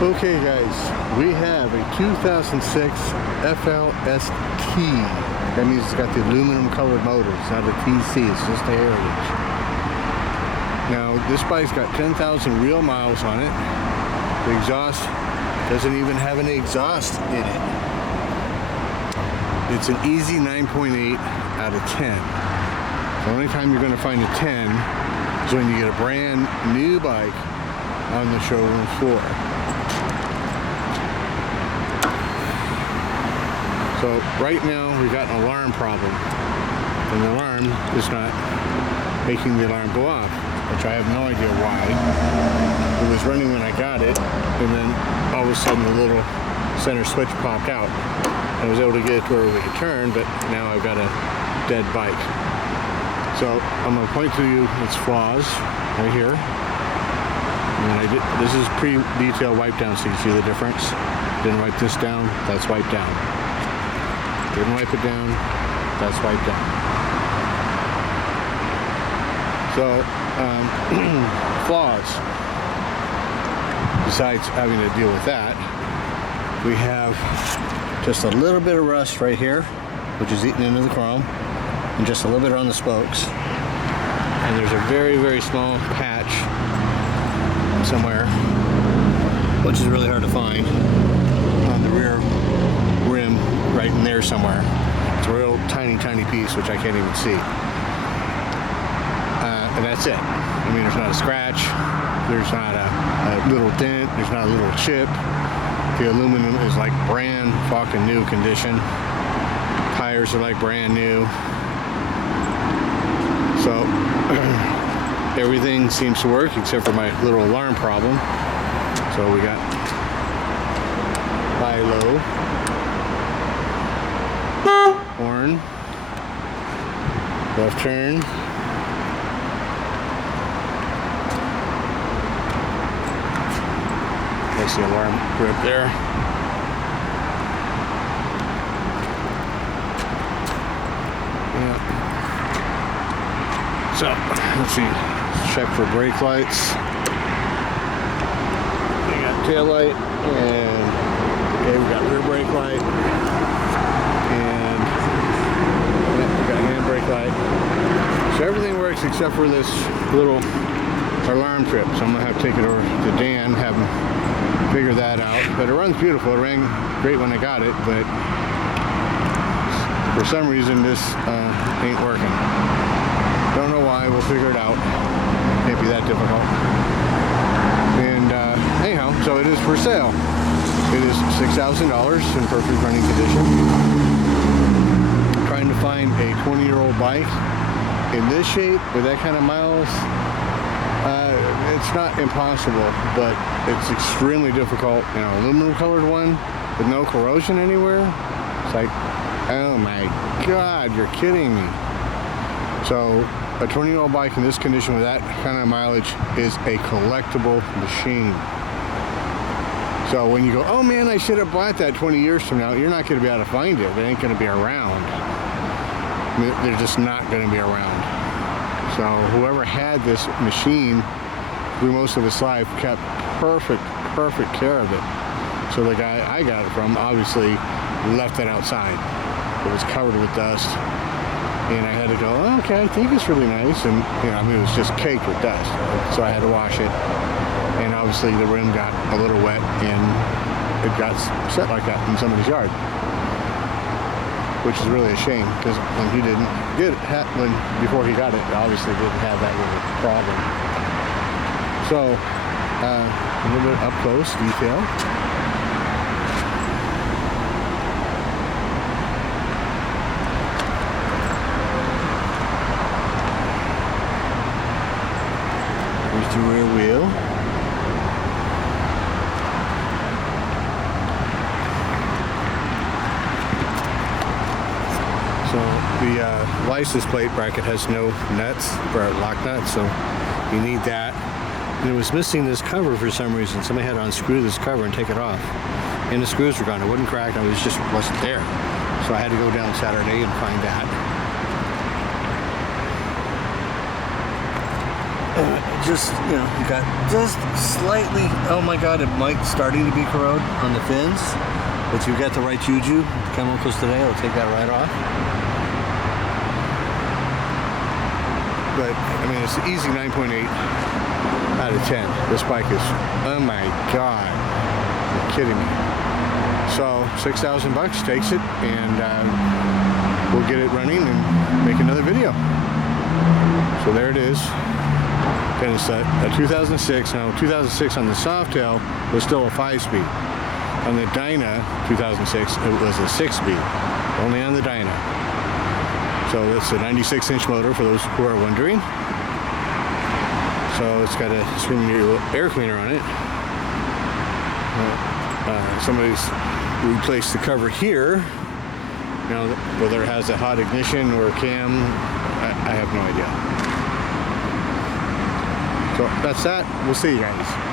Okay guys, we have a 2006 FLST. That means it's got the aluminum colored motor. It's not a TC, it's just a Heritage. Now this bike's got 10,000 real miles on it. The exhaust doesn't even have any exhaust in it. It's an easy 9.8 out of 10. The only time you're going to find a 10 is when you get a brand new bike on the showroom floor. So right now we've got an alarm problem, and the alarm is not making the alarm go off, which I have no idea why. It was running when I got it, and then all of a sudden the little center switch popped out. I was able to get it to where we could turn, but now I've got a dead bike. So I'm going to point to you its flaws right here. And this is pre-detail wipe down, so you see the difference. Didn't wipe this down, that's wiped down. Didn't wipe it down, that's wiped down. So, flaws. Besides having to deal with that, we have just a little bit of rust right here, which is eating into the chrome, and just a little bit on the spokes. And there's a very, very small patch somewhere, which is really hard to find, on the rear rim right in there somewhere. It's a real tiny piece which I can't even see, and that's it. I mean, there's not a scratch, there's not a little dent, there's not a little chip. The aluminum is like brand fucking new condition. Tires are like brand new. So everything seems to work except for my little alarm problem. So we got high, low, horn, left turn, that's the alarm grip there. Yeah. So let's see, check for brake lights. We got tail light, and okay, we got rear brake light, and we got handbrake light. So everything works except for this little alarm trip. So I'm gonna have to take it over to Dan, have him figure that out. But it runs beautiful. It ran great when I got it, but for some reason this ain't working. Don't know why. We'll figure it out. Can't be that difficult. And anyhow, so it is for sale. It is $6,000 in perfect running condition. Trying to find a 20-year-old bike in this shape with that kind of miles, it's not impossible, but it's extremely difficult. You know, aluminum colored one with no corrosion anywhere. It's like, oh my God, you're kidding me. So a 20-year-old bike in this condition with that kind of mileage is a collectible machine. So when you go, oh man, I should have bought that 20 years from now, you're not going to be able to find it. It ain't going to be around. I mean, they're just not going to be around. So whoever had this machine through most of his life kept perfect care of it. So the guy I got it from obviously left it outside. It was covered with dust. And I had to go, oh, okay, I think it's really nice. And, you know, I mean, it was just caked with dust. So I had to wash it. And obviously the rim got a little wet and it got set like that in somebody's yard. Which is really a shame, because when he didn't get it, before he got it, obviously didn't have that little problem. So, a little bit up close detail. Here's the rear wheel. So the license plate bracket has no nuts, or lock nuts, so you need that. And it was missing this cover for some reason. Somebody had to unscrew this cover and take it off. And the screws were gone. It wouldn't crack. It just wasn't there. So I had to go down Saturday and find that. Just, you know, you got just slightly, oh my god, it might starting to be corrode on the fins, but you've got the right juju chemicals today. I'll take that right off. But I mean, it's an easy 9.8 out of 10. This bike is, oh my god, you're kidding me. So $6,000 takes it, and we'll get it running and make another video. So there it is. And it's a 2006. Now 2006 on the Softail was still a 5-speed. On the Dyna 2006 it was a 6-speed, only on the Dyna. So it's a 96-inch motor for those who are wondering. So it's got a screaming air cleaner on it. Somebody's replaced the cover here. Now whether it has a hot ignition or a cam, I have no idea. So that's that. We'll see you guys.